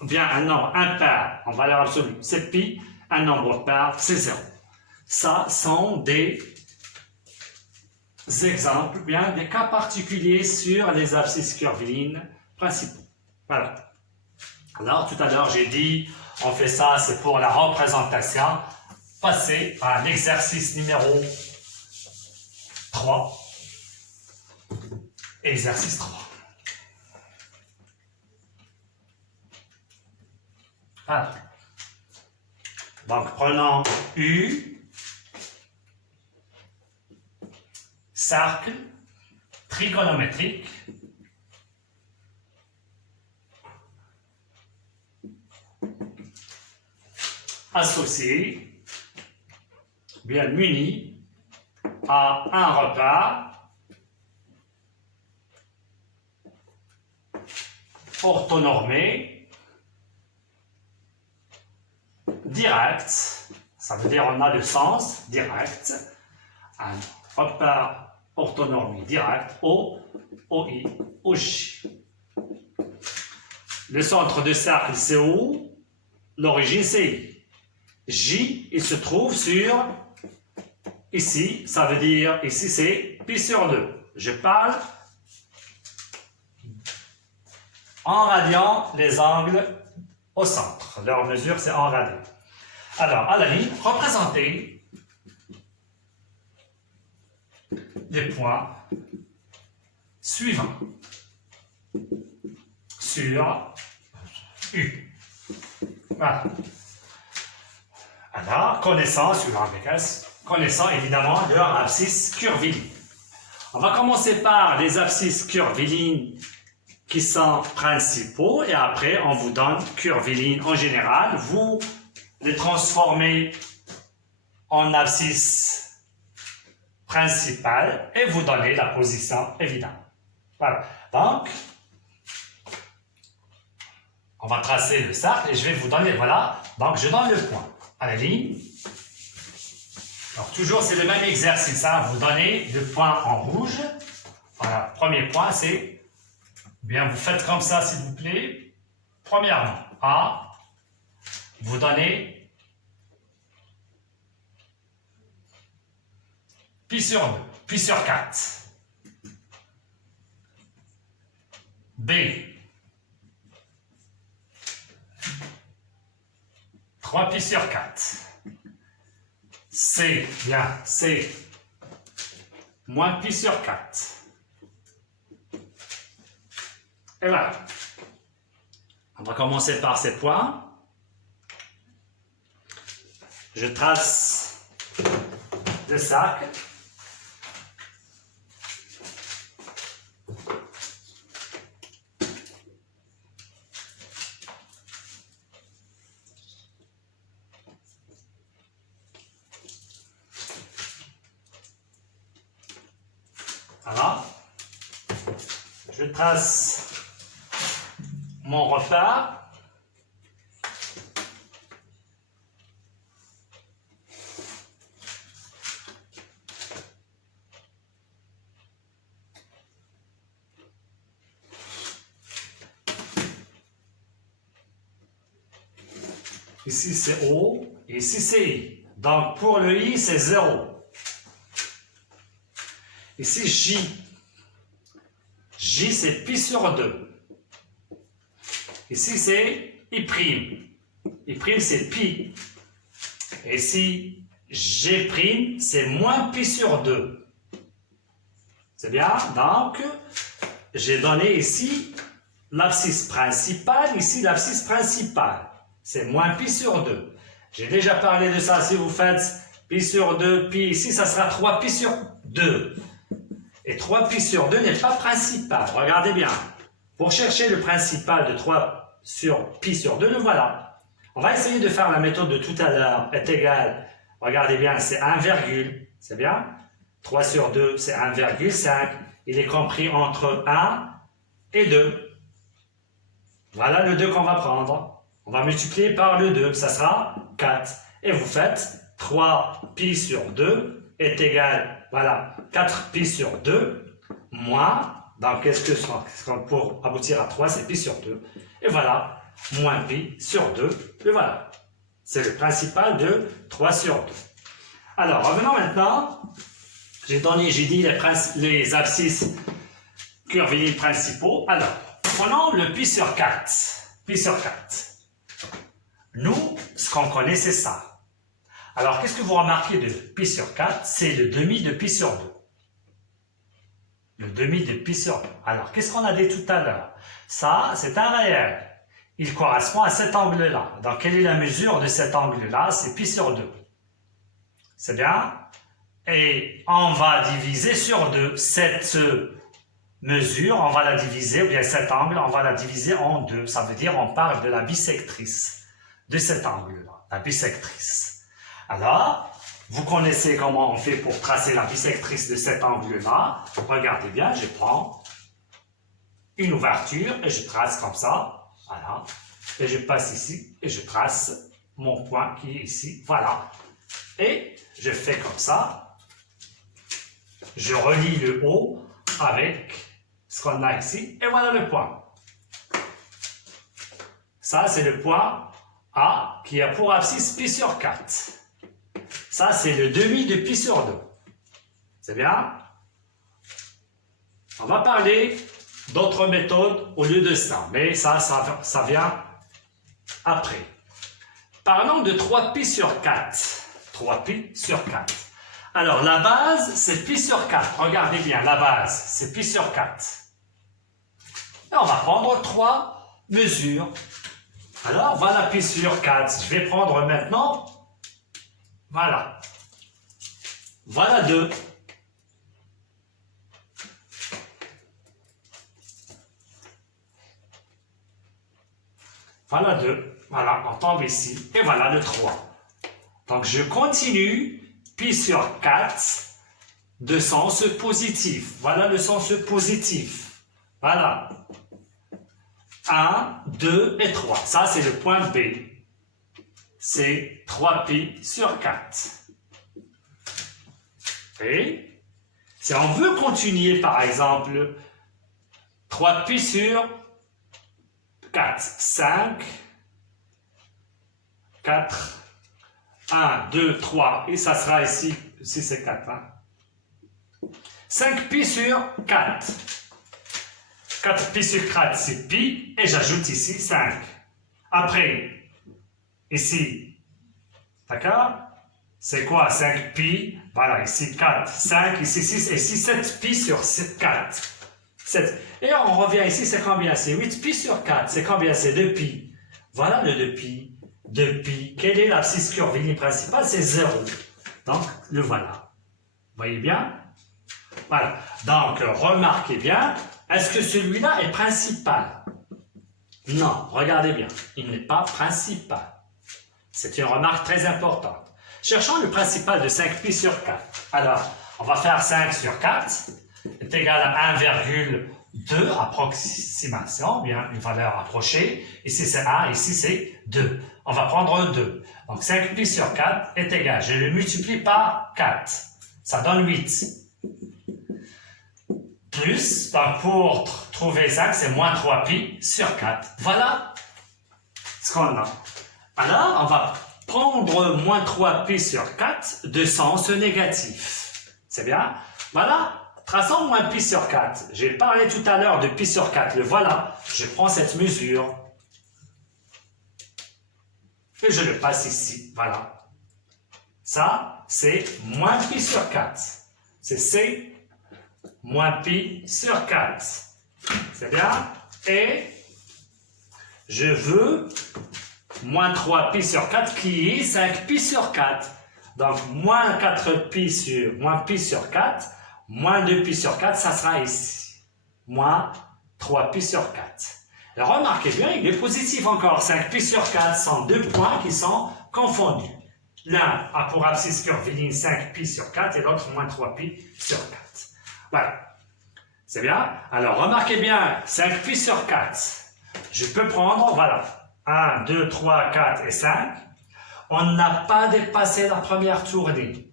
impair en valeur absolue, c'est pi. Un nombre pair, c'est 0. Ça sont des exemples, bien des cas particuliers sur les abscisses curvilines principaux. Voilà. Alors, tout à l'heure, j'ai dit, on fait ça, c'est pour la représentation. Passez à l'exercice numéro 3. Exercice 3. Alors, donc, prenons U, cercle trigonométrique, associé, bien muni, à un repère orthonormé, direct, ça veut dire on a le sens direct, un repère orthonormé direct, O, OI, OJ. Le centre de cercle, c'est où? L'origine, c'est I. J, il se trouve sur, ici, ça veut dire, ici, c'est pi sur 2. Je parle en radiant les angles au centre. Leur mesure, c'est en radian. Alors, à la ligne, représentez les points suivants sur U. Voilà. Alors, connaissant évidemment leur abscisse curviligne. On va commencer par les abscisses curvilignes qui sont principaux et après on vous donne curvilignes en général. Vous les transformez en abscisse principale et vous donnez la position évidemment. Voilà. Donc, on va tracer le cercle et je vais vous donner, voilà. Donc, je donne le point à la ligne. Alors, toujours, c'est le même exercice. Hein. Vous donnez le point en rouge. Voilà, premier point, c'est, bien, vous faites comme ça, s'il vous plaît. Premièrement, A, vous donnez pi sur 2, pi sur 4. B, 3 pi sur 4. C, bien, C, moins pi sur 4. Et voilà. On va commencer par ces points. Je trace le cercle. Voilà. Je trace mon repère. Ici c'est O, et ici c'est I. Donc pour le I c'est 0. Ici J. J c'est pi sur 2. Ici c'est I'. I' c'est pi. Et ici G' c'est moins pi sur 2. C'est bien? Donc j'ai donné ici l'abscisse principale, ici l'abscisse principale. C'est moins pi sur 2. J'ai déjà parlé de ça. Si vous faites pi sur 2, pi ici, ça sera 3 pi sur 2. Et 3 pi sur 2 n'est pas principal. Regardez bien. Pour chercher le principal de 3 sur pi sur 2, le voilà. On va essayer de faire la méthode de tout à l'heure. Est égal. Regardez bien, c'est 1, c'est bien? 3 sur 2, c'est 1,5. Il est compris entre 1 et 2. Voilà le 2 qu'on va prendre. On va multiplier par le 2, ça sera 4. Et vous faites 3 pi sur 2 est égal, voilà, 4 pi sur 2 moins, donc qu'est-ce que c'est pour aboutir à 3, c'est pi sur 2. Et voilà, moins pi sur 2, et voilà. C'est le principal de 3 sur 2. Alors, revenons maintenant. J'ai dit les abscisses curvilignes principaux. Alors, prenons le pi sur 4. Pi sur 4. Nous, ce qu'on connaît, c'est ça. Alors, qu'est-ce que vous remarquez de pi sur 4? C'est le demi de pi sur 2. Le demi de pi sur 2. Alors, qu'est-ce qu'on a dit tout à l'heure? Ça, c'est un réel. Il correspond à cet angle-là. Donc, quelle est la mesure de cet angle-là? C'est pi sur 2. C'est bien? Et on va diviser sur 2. Cette mesure, on va la diviser, ou bien cet angle, on va la diviser en 2. Ça veut dire on parle de la bisectrice de cet angle-là, la bisectrice. Alors, vous connaissez comment on fait pour tracer la bisectrice de cet angle-là. Regardez bien, je prends une ouverture et je trace comme ça, voilà. Et je passe ici et je trace mon point qui est ici, voilà. Et je fais comme ça. Je relie le haut avec ce qu'on a ici et voilà le point. Ça, c'est le point A qui a pour abscisse pi sur 4. Ça, c'est le demi de pi sur 2. C'est bien? On va parler d'autres méthodes au lieu de ça, mais ça vient après. Parlons de 3 pi sur 4. 3 pi sur 4. Alors, la base, c'est pi sur 4. Regardez bien, la base, c'est pi sur 4. Et on va prendre 3 mesures. Alors, voilà pi sur 4. Je vais prendre maintenant, voilà. Voilà 2. Voilà 2. Voilà, on tombe ici. Et voilà le 3. Donc, je continue pi sur 4 de sens positif. Voilà le sens positif. Voilà. 1, 2 et 3. Ça, c'est le point B. C'est 3 pi sur 4. Et si on veut continuer, par exemple, 3 pi sur 4, 5, 4, 1, 2, 3, et ça sera ici c'est 4. Hein? 5 pi sur 4. 4 pi sur 4, c'est pi, et j'ajoute ici 5. Après, ici, d'accord? C'est quoi 5 pi? Voilà, ici 4, 5, ici 6, et ici 7 pi sur 4. 7. Et on revient ici, c'est combien? C'est 8 pi sur 4. C'est combien? C'est 2 pi. Voilà le 2 pi. 2 pi. Quelle est l'abscisse curviligne principale? C'est 0. Donc, le voilà. Vous voyez bien? Voilà. Donc, remarquez bien, est-ce que celui-là est principal? Non, regardez bien. Il n'est pas principal. C'est une remarque très importante. Cherchons le principal de 5 pi sur 4. Alors, on va faire 5 sur 4. est égal à 1,2, approximation, bien une valeur approchée. Ici c'est 1, ici c'est 2. On va prendre 2. Donc 5pi sur 4 est égal, je le multiplie par 4. Ça donne 8. Plus, donc pour trouver 5, c'est moins 3pi sur 4. Voilà ce qu'on a. Alors, on va prendre moins 3pi sur 4 de sens négatif. C'est bien? Voilà. Traçons moins pi sur 4. J'ai parlé tout à l'heure de pi sur 4. Le voilà. Je prends cette mesure. Et je le passe ici. Voilà. Ça, c'est moins pi sur 4. C'est C moins pi sur 4. C'est bien? Et je veux moins 3pi sur 4 qui est 5pi sur 4. Donc, moins 4pi sur, moins pi sur 4, moins 2pi sur 4, ça sera ici. Moins 3pi sur 4. Alors, remarquez bien, il est positif encore. 5pi sur 4 sont deux points qui sont confondus. L'un a pour abscisse curviligne 5pi sur 4 et l'autre moins 3pi sur 4. Voilà. C'est bien? Alors, remarquez bien, 5pi sur 4. Je peux prendre, voilà, 1, 2, 3, 4 et 5. On n'a pas dépassé la première tournée.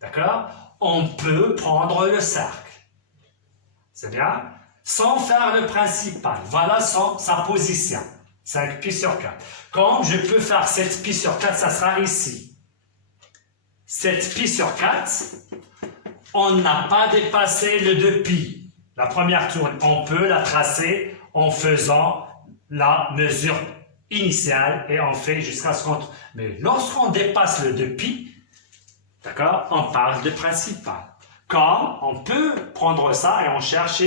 D'accord? On peut prendre le cercle. C'est bien? Sans faire le principal. Voilà sa position. 5pi sur 4. Comme je peux faire 7pi sur 4, ça sera ici. 7pi sur 4, on n'a pas dépassé le 2pi. La première tournée, on peut la tracer en faisant la mesure initiale et on fait jusqu'à ce qu'on... Mais lorsqu'on dépasse le 2pi, d'accord, on parle de principal. Comme on peut prendre ça et on cherche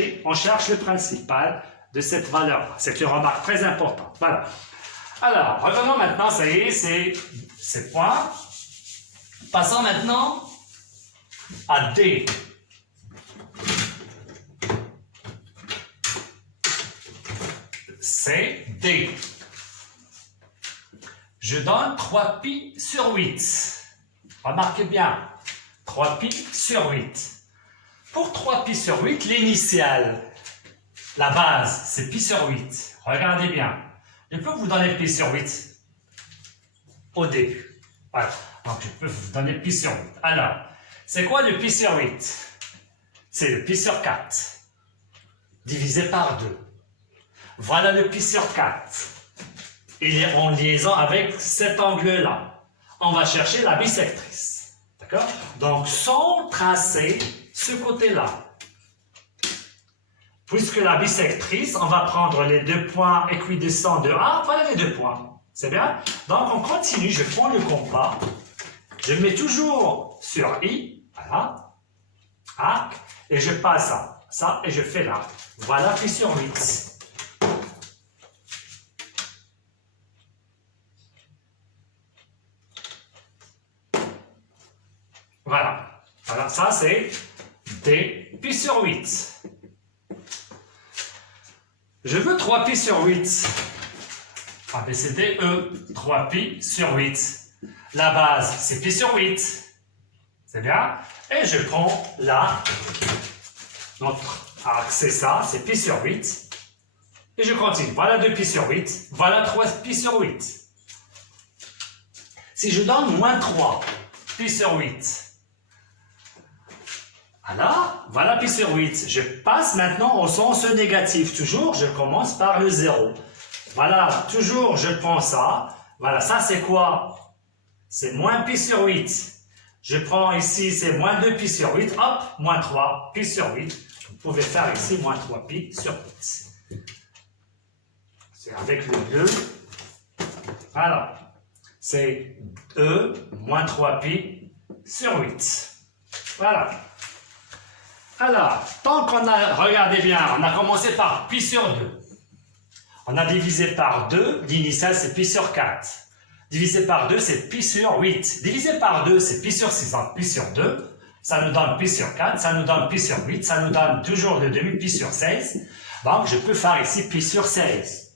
le principal de cette valeur. C'est une remarque très importante. Voilà. Alors, revenons maintenant, ça y est, c'est ces points. Passons maintenant à D. C'est D. Je donne 3pi sur 8. Remarquez bien, 3pi sur 8. Pour 3pi sur 8, l'initiale, la base, c'est pi sur 8. Regardez bien. Je peux vous donner pi sur 8 au début. Voilà. Donc, je peux vous donner pi sur 8. Alors, c'est quoi le pi sur 8? C'est le pi sur 4 divisé par 2. Voilà le pi sur 4. Il est en liaison avec cet angle-là. On va chercher la bisectrice. D'accord? Donc, sans tracer ce côté-là. Puisque la bisectrice, on va prendre les deux points équidistants de A. Voilà les deux points. C'est bien? Donc, on continue. Je prends le compas. Je mets toujours sur I. Voilà. Arc. Et je passe ça et je fais l'arc. Voilà pi sur 8. Voilà. Voilà, ça c'est D pi sur 8. Je veux 3pi sur 8. A, B, C, D, E. 3pi sur 8. La base, c'est pi sur 8. C'est bien? Et je prends là, notre arc, c'est ça, c'est pi sur 8. Et je continue. Voilà 2pi sur 8. Voilà 3pi sur 8. Si je donne moins 3pi sur 8, alors, voilà pi sur 8. Je passe maintenant au sens négatif. Toujours, je commence par le 0. Voilà, toujours, je prends ça. Voilà, ça c'est quoi? C'est moins pi sur 8. Je prends ici, c'est moins 2pi sur 8. Hop, moins 3pi sur 8. Vous pouvez faire ici moins 3pi sur 8. C'est avec le bleu. Alors, c'est E moins 3pi sur 8. Voilà. Alors, tant qu'on a, regardez bien, on a commencé par pi sur 2. On a divisé par 2, l'initiale c'est pi sur 4. Divisé par 2, c'est pi sur 8. Divisé par 2, c'est pi sur 6, donc pi sur 2. Ça nous donne pi sur 4, ça nous donne pi sur 8, ça nous donne toujours le demi pi sur 16. Donc, je peux faire ici pi sur 16.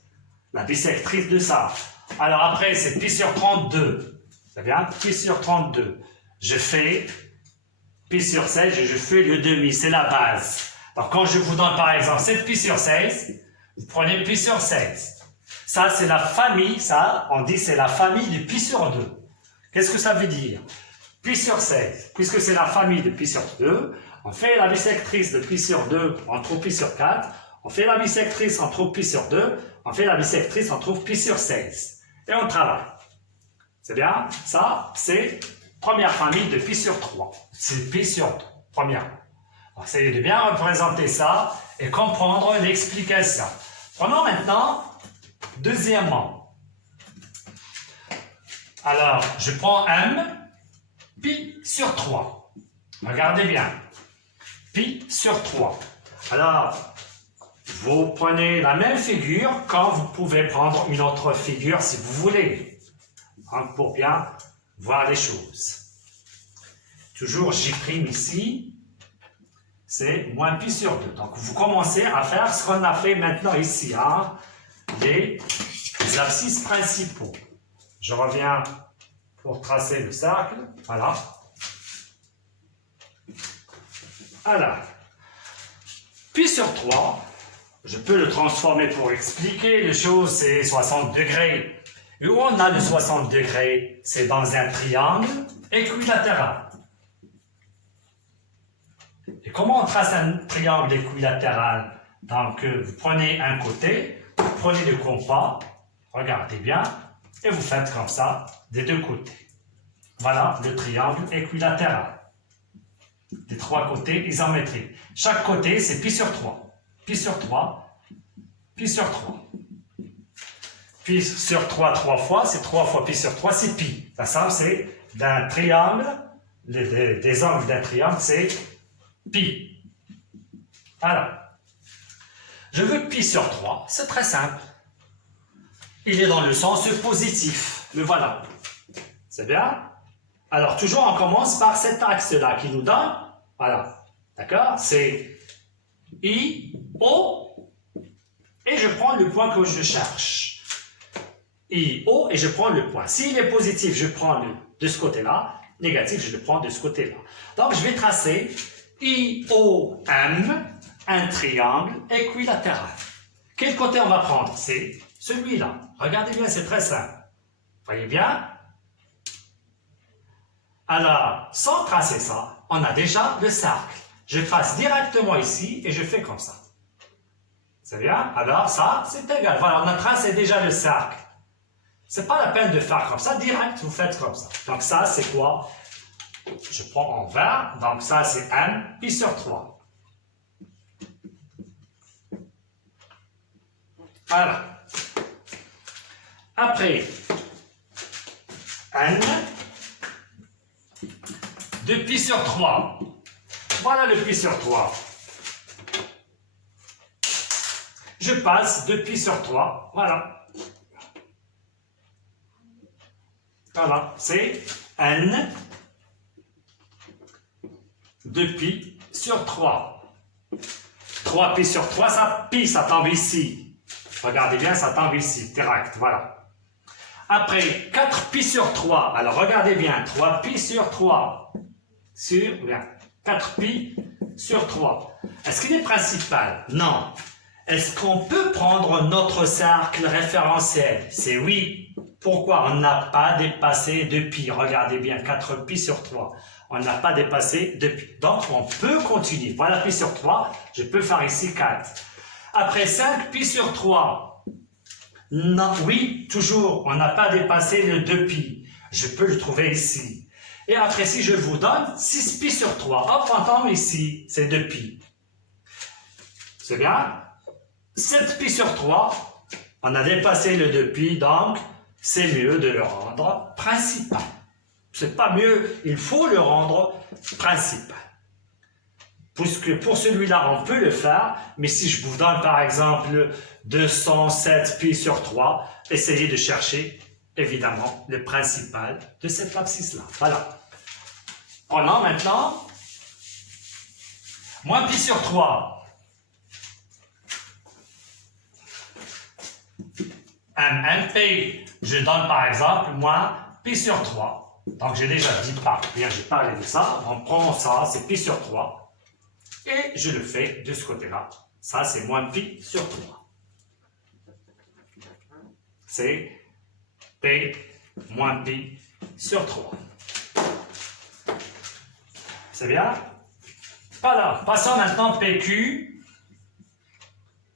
La bisectrice de ça. Alors après, c'est pi sur 32. C'est bien? Pi sur 32. Je fais pi sur 16 et je fais le demi, c'est la base. Donc, quand je vous donne par exemple 7 pi sur 16, vous prenez pi sur 16. Ça, c'est la famille, ça, on dit c'est la famille du pi sur 2. Qu'est-ce que ça veut dire? Pi sur 16, puisque c'est la famille de pi sur 2, on fait la bisectrice de pi sur 2, on trouve pi sur 4, on fait la bisectrice, on trouve pi sur 2, on fait la bisectrice, on trouve pi sur 16. Et on travaille. C'est bien? Ça, c'est première famille de pi sur 3. C'est pi sur 2, première. Alors, essayez de bien représenter ça et comprendre l'explication. Prenons maintenant, deuxièmement. Alors, je prends m, pi sur 3. Regardez bien. Pi sur 3. Alors, vous prenez la même figure quand vous pouvez prendre une autre figure si vous voulez. Hein, pour bien voir les choses. Toujours J' ici, c'est moins pi sur 2. Donc, vous commencez à faire ce qu'on a fait maintenant ici, hein, les abscisses principaux. Je reviens pour tracer le cercle. Voilà. Alors, pi sur 3, je peux le transformer pour expliquer les choses, c'est 60 degrés. Et où on a le 60 degrés? C'est dans un triangle équilatéral. Et comment on trace un triangle équilatéral? Donc, vous prenez un côté, vous prenez le compas, regardez bien, et vous faites comme ça, des deux côtés. Voilà le triangle équilatéral. Des trois côtés isométriques. Chaque côté, c'est pi sur 3. Pi sur 3, pi sur 3. Pi sur 3, 3 fois, c'est 3 fois pi sur 3, c'est pi. Ça, c'est d'un triangle, des angles d'un triangle, c'est pi. Alors, je veux pi sur 3, c'est très simple. Il est dans le sens positif, le voilà. C'est bien? Alors, toujours, on commence par cet axe-là qui nous donne, voilà, d'accord? C'est I, O, et je prends le point que je cherche. I, O, et je prends le point. S'il est positif, je prends de ce côté-là. Négatif, je le prends de ce côté-là. Donc, je vais tracer I, O, M, un triangle équilatéral. Quel côté on va prendre? C'est celui-là. Regardez bien, c'est très simple. Voyez bien? Alors, sans tracer ça, on a déjà le cercle. Je passe directement ici et je fais comme ça. C'est bien? Alors, ça, c'est égal. Voilà, on a tracé déjà le cercle. C'est pas la peine de faire comme ça, direct, vous faites comme ça. Donc ça, c'est quoi? Je prends en vert, donc ça, c'est m, pi sur 3. Voilà. Après, n, 2 pi sur 3. Voilà le pi sur 3. Je passe 2 pi sur 3, voilà. Voilà, c'est n de pi sur 3. 3 pi sur 3, ça tombe ici. Regardez bien, ça tombe ici, direct, voilà. Après, 4 pi sur 3. Alors, regardez bien, 3 pi sur 3. Bien, 4 pi sur 3. Est-ce qu'il est principal? Non. Est-ce qu'on peut prendre notre cercle référentiel? C'est oui. Pourquoi? On n'a pas dépassé 2 pi. Regardez bien, 4 pi sur 3. On n'a pas dépassé 2 pi. Donc, on peut continuer. Voilà pi sur 3. Je peux faire ici 4. Après 5 pi sur 3. Non, oui, toujours, on n'a pas dépassé le 2 pi. Je peux le trouver ici. Et après, si je vous donne 6 pi sur 3. Hop, on tombe ici. C'est 2 pi. C'est bien? 7 pi sur 3. On a dépassé le 2 pi, donc c'est mieux de le rendre principal. C'est pas mieux, il faut le rendre principal. Puisque pour celui-là, on peut le faire, mais si je vous donne par exemple 207 pi sur 3, essayez de chercher évidemment le principal de cette abscisse-là. Voilà. Prenons maintenant moins pi sur 3. MP, je donne par exemple moins pi sur 3. Donc j'ai déjà dit, bien, j'ai parlé de ça. On prend ça, c'est pi sur 3. Et je le fais de ce côté-là. Ça, c'est moins pi sur 3. C'est P moins pi sur 3. C'est bien? Voilà. Passons maintenant PQ,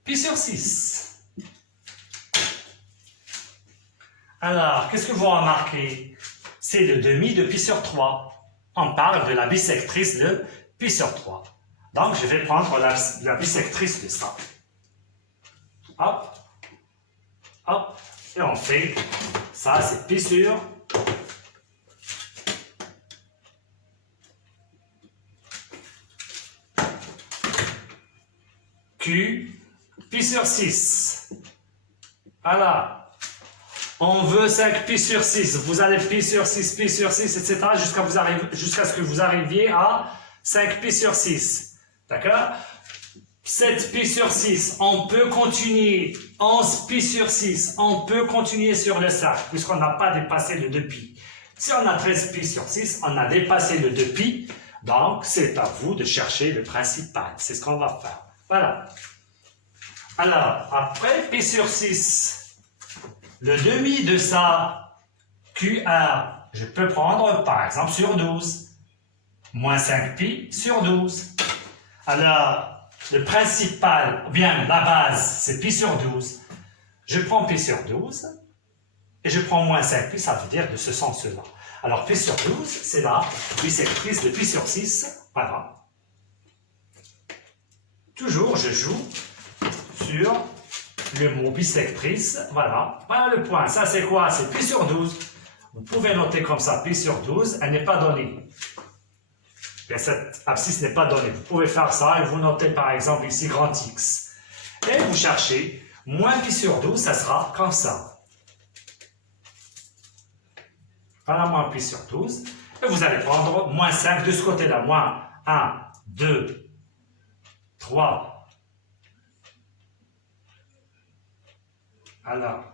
pi sur 6. Alors, qu'est-ce que vous remarquez? C'est le demi de pi sur 3. On parle de la bisectrice de pi sur 3. Donc, je vais prendre la bisectrice de ça. Hop, hop, et on fait, ça c'est pi sur Q, pi sur 6. Voilà. On veut 5 pi sur 6. Vous allez pi sur 6, etc. jusqu'à ce que vous arriviez à 5 pi sur 6. D'accord? 7 pi sur 6, on peut continuer. 11 pi sur 6, on peut continuer sur le cercle, puisqu'on n'a pas dépassé le 2 pi. Si on a 13 pi sur 6, on a dépassé le 2 pi. Donc, c'est à vous de chercher le principal. C'est ce qu'on va faire. Voilà. Alors, après pi sur 6, le demi de ça, QR, je peux prendre par exemple sur 12. Moins 5 pi sur 12. Alors, le principal, bien la base, c'est pi sur 12. Je prends pi sur 12 et je prends moins 5 pi, ça veut dire de ce sens-là. Alors, pi sur 12, c'est la bisectrice de pi sur 6. Voilà. Toujours, je joue sur le mot bisectrice. Voilà. Voilà le point. Ça, c'est quoi? C'est pi sur 12. Vous pouvez noter comme ça, pi sur 12, elle n'est pas donnée. Et cette abscisse n'est pas donnée. Vous pouvez faire ça et vous notez par exemple ici grand X. Et vous cherchez moins pi sur 12, ça sera comme ça. Voilà, moins pi sur 12. Et vous allez prendre moins 5 de ce côté-là. Moins 1, 2, 3. Alors,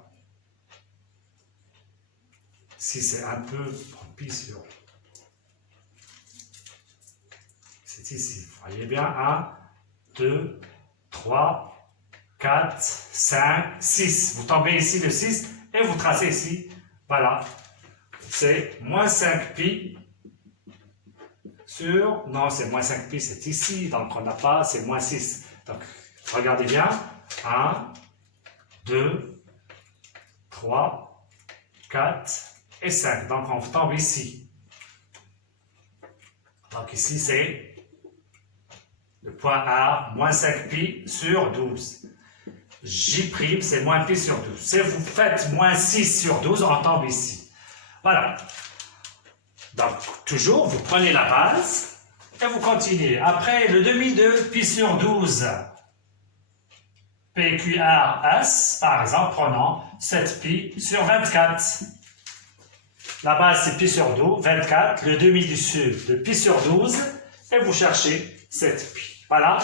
si c'est un peu pi sur... C'est ici. Vous voyez bien, 1, 2, 3, 4, 5, 6. Vous tombez ici le 6 et vous tracez ici. Voilà. C'est moins 5 pi sur... Non, c'est moins 5 pi, c'est ici. Donc, on n'a pas, c'est moins 6. Donc, regardez bien. 1, 2, 3, 4 et 5. Donc, on tombe ici. Donc, ici, c'est le point A, moins 5 pi sur 12. J', c'est moins pi sur 12. Si vous faites moins 6 sur 12, on tombe ici. Voilà. Donc, toujours, vous prenez la base et vous continuez. Après, le demi de pi sur 12, PQRS, par exemple, prenons 7 pi sur 24. La base, c'est pi sur 12, 24. Le demi du sud de pi sur 12. Et vous cherchez 7 pi. Voilà.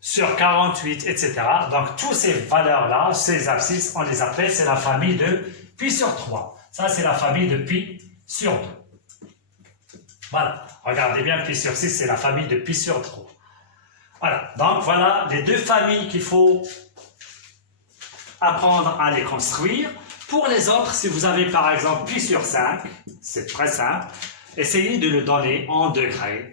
Sur 48, etc. Donc, toutes ces valeurs-là, ces abscisses, on les appelle, c'est la famille de pi sur 3. Ça, c'est la famille de pi sur 2. Voilà. Regardez bien, pi sur 6, c'est la famille de pi sur 3. Voilà. Donc, voilà les deux familles qu'il faut apprendre à les construire. Pour les autres, si vous avez par exemple pi sur 5, c'est très simple. Essayez de le donner en degrés.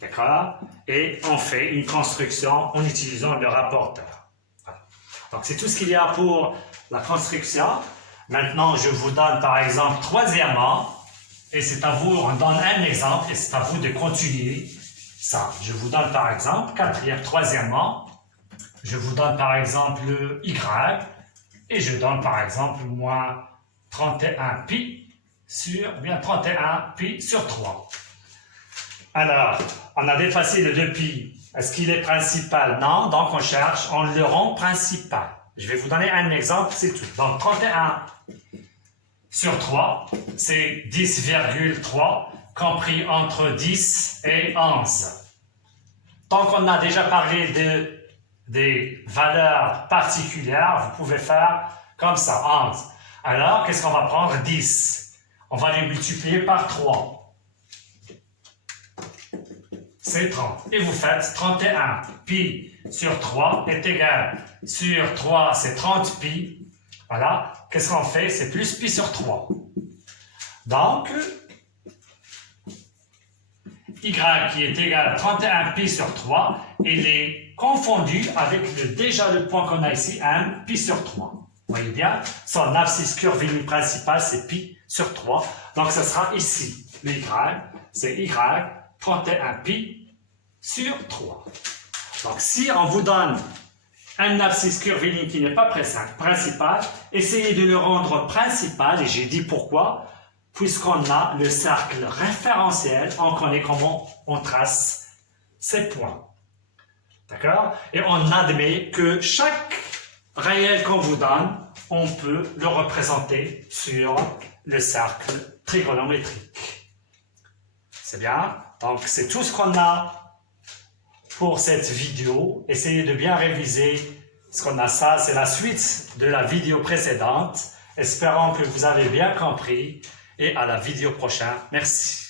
D'accord? Et on fait une construction en utilisant le rapporteur. Voilà. Donc, c'est tout ce qu'il y a pour la construction. Maintenant, je vous donne par exemple troisièmement, et c'est à vous, on donne un exemple, et c'est à vous de continuer ça. Je vous donne par exemple troisièmement, je vous donne par exemple le Y, et je donne par exemple moins 31 pi sur, bien 31 pi sur 3. Alors, on a dépassé le 2 pi. Est-ce qu'il est principal? Non, donc on cherche, on le rend principal. Je vais vous donner un exemple, c'est tout. Donc 31 sur 3, c'est 10,3, compris entre 10 et 11. Tant qu'on a déjà parlé des valeurs particulières, vous pouvez faire comme ça, 11. Alors, qu'est-ce qu'on va prendre? 10. On va les multiplier par 3. c'est 30. Et vous faites 31. Pi sur 3 est égal. Sur 3, c'est 30 pi. Voilà. Qu'est-ce qu'on fait? C'est plus pi sur 3. Donc, y qui est égal à 31 pi sur 3, il est confondu avec déjà le point qu'on a ici, 1 pi sur 3. Vous voyez bien? Son abscisse curviligne principale, c'est pi sur 3. Donc, ce sera ici. Le y, c'est y, 31 pi sur 3. Donc, si on vous donne un abscisse curviligne qui n'est pas principal, essayez de le rendre principal, et j'ai dit pourquoi, puisqu'on a le cercle référentiel, on connaît comment on trace ces points. D'accord? Et on admet que chaque réel qu'on vous donne, on peut le représenter sur le cercle trigonométrique. C'est bien? Donc, c'est tout ce qu'on a pour cette vidéo. Essayez de bien réviser ce qu'on a. Ça, c'est la suite de la vidéo précédente. Espérons que vous avez bien compris et à la vidéo prochaine. Merci.